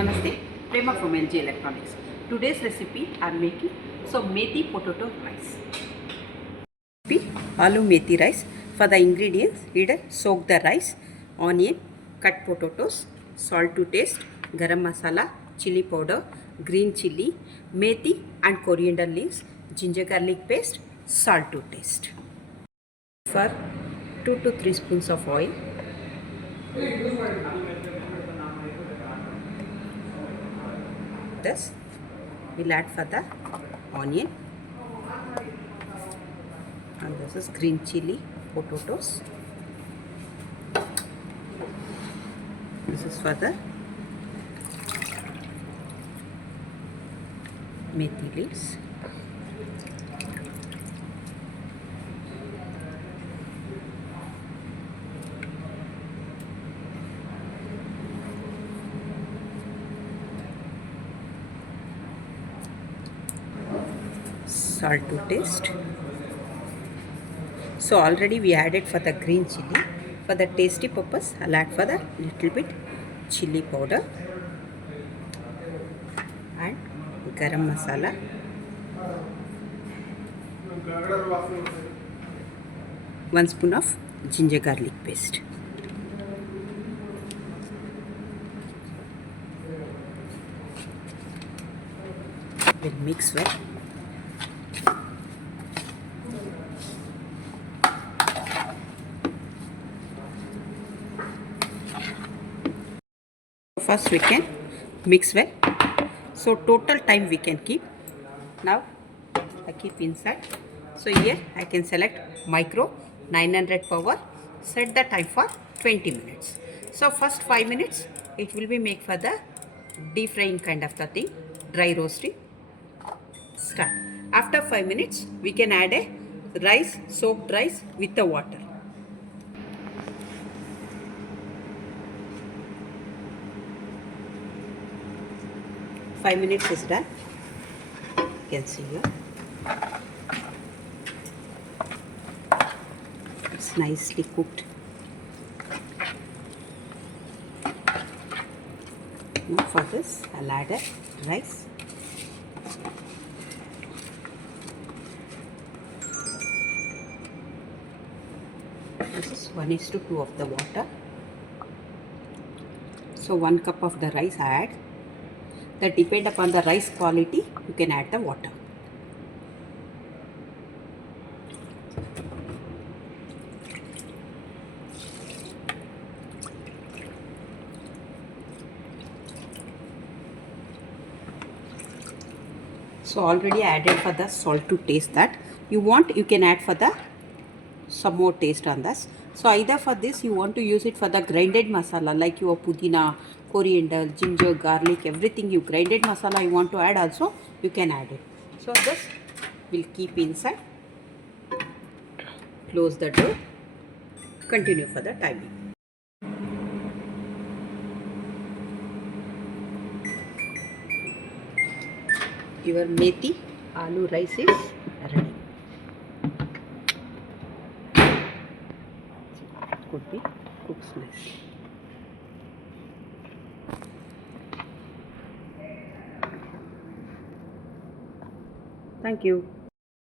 Namaste, Prema from LG Electronics. Today's recipe I am making methi potato rice. Aloo methi rice. For the ingredients, either soak the rice, onion, cut potatoes, salt to taste, garam masala, chili powder, green chili, methi and coriander leaves, ginger garlic paste, salt to taste. For 2 to 3 spoons of oil. This we'll add for the onion, and this is green chili potatoes. This is for the methi leaves. Salt to taste. So already we added for the green chili. For the tasty purpose, I'll add for the little bit chili powder and garam masala. One spoon of ginger garlic paste. We'll mix well. First we can mix well. So total time we can keep. Now I keep inside. So here I can select micro 900 power. Set the time for 20 minutes. So first 5 minutes it will be make for the deep frying kind of the thing, dry roasting. Start. After 5 minutes we can add a rice, soaked rice with the water. Five minutes is done. You can see here. It's nicely cooked. Now for this, I'll add a rice. This is 1:2 of the water. So 1 cup of the rice I add. That depend upon the rice quality, you can add the water. So already I added for the salt to taste that. You want, you can add for the some more taste on this. So either for this you want to use it for the grinded masala like your pudina, coriander, ginger, garlic, everything you grinded masala you want to add also, you can add it. So this will keep inside. Close the door. Continue for the timing. Your methi aloo rice is ready. Could be cooks nice. Thank you.